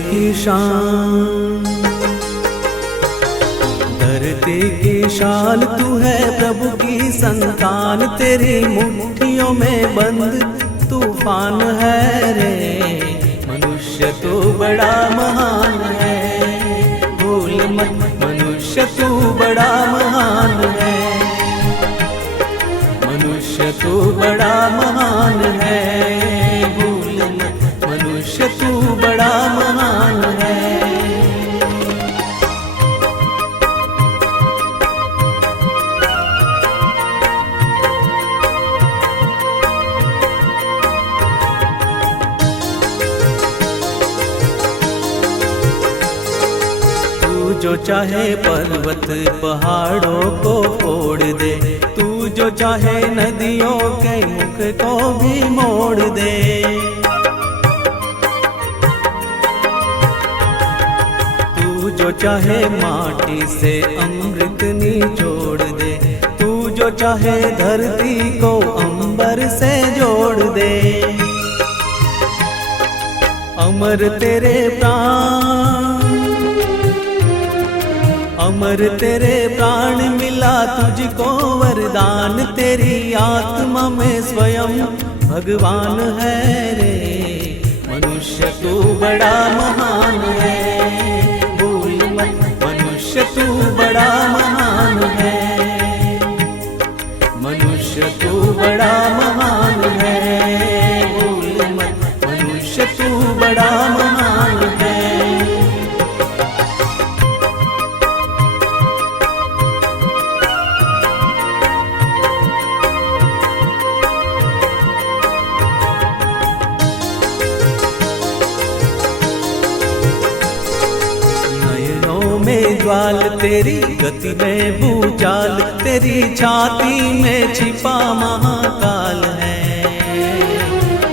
की शान, धरती की शान तू है प्रभु की संतान, तेरी मुट्ठियों में बंद तूफान है रे। मनुष्य तू बड़ा महान है, भूल मत मनुष्य तू बड़ा महान है, मनुष्य तू बड़ा महान है, भूल मत मनुष्य तू बड़ा महान है। जो चाहे पर्वत पहाड़ों को फोड़ दे, तू जो चाहे नदियों के मुख को भी मोड़ दे, तू जो चाहे माटी से अमृत निचोड़ दे, तू जो चाहे धरती को अंबर से जोड़ दे। अमर तेरे प्राण, अमर तेरे प्राण मिला तुझको वरदान, तेरी आत्मा में स्वयं भगवान है रे। मनुष्य तू बड़ा महान है, भूल मत मनुष्य तू बड़ा महान है, मनुष्य तू बड़ा महान है, भूल मत मनुष्य तू बड़ा महान है। में ज्वाल तेरी गति में भूचाल, तेरी छाती में छिपा महाकाल है।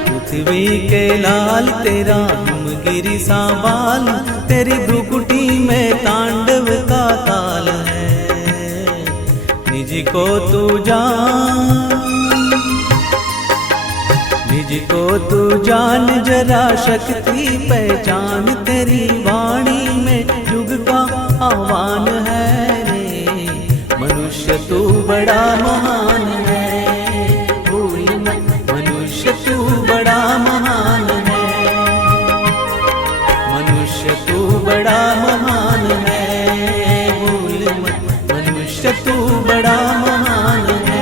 पृथ्वी के लाल तेरा हिमगिरी सा बाल, तेरी भ्रुकुटी में तांडव का ताल है। निज को तू जान, निज को तू जान जरा शक्ति पहचान, तेरी वाणी में युग का आह्वान है रे। मनुष्य तू बड़ा महान है, भूल मत मनुष्य तू बड़ा महान है, मनुष्य तू बड़ा महान है, भूल मत मनुष्य तू बड़ा महान है।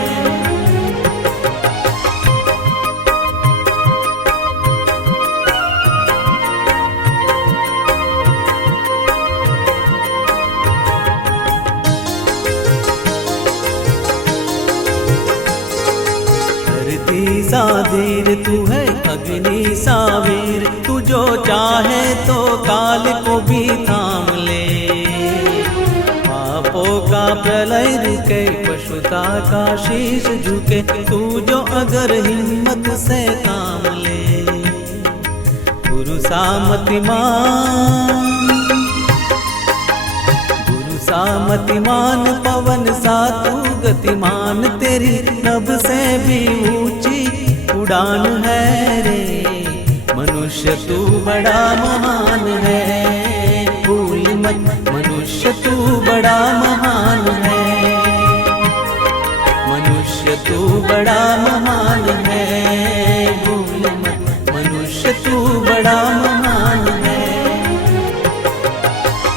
सा धीर तू है अग्नि सा वीर, तू जो चाहे तो काल को भी थाम ले। पापों का प्रलय रुके, पशुता का शीश झुके, तू जो अगर हिम्मत से काम ले। गुरु सामतिमान, गुरु सामतिमान, पवन सा तू गतिमान, तेरी नभ से भी ऊंची उड़ान है रे। मनुष्य तू बड़ा महान है, भूल मत मनुष्य तू बड़ा महान है, मनुष्य तू बड़ा महान है, भूल मत मनुष्य तू बड़ा महान है।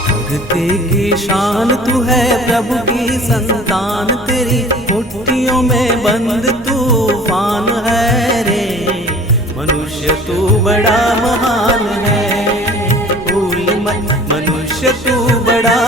भक्ति की शान तू है प्रभु की संतान, तेरी मुट्ठियों में बंद तूफान है रे। मनुष्य तू बड़ा महान है, भूल मत मनुष्य तू बड़ा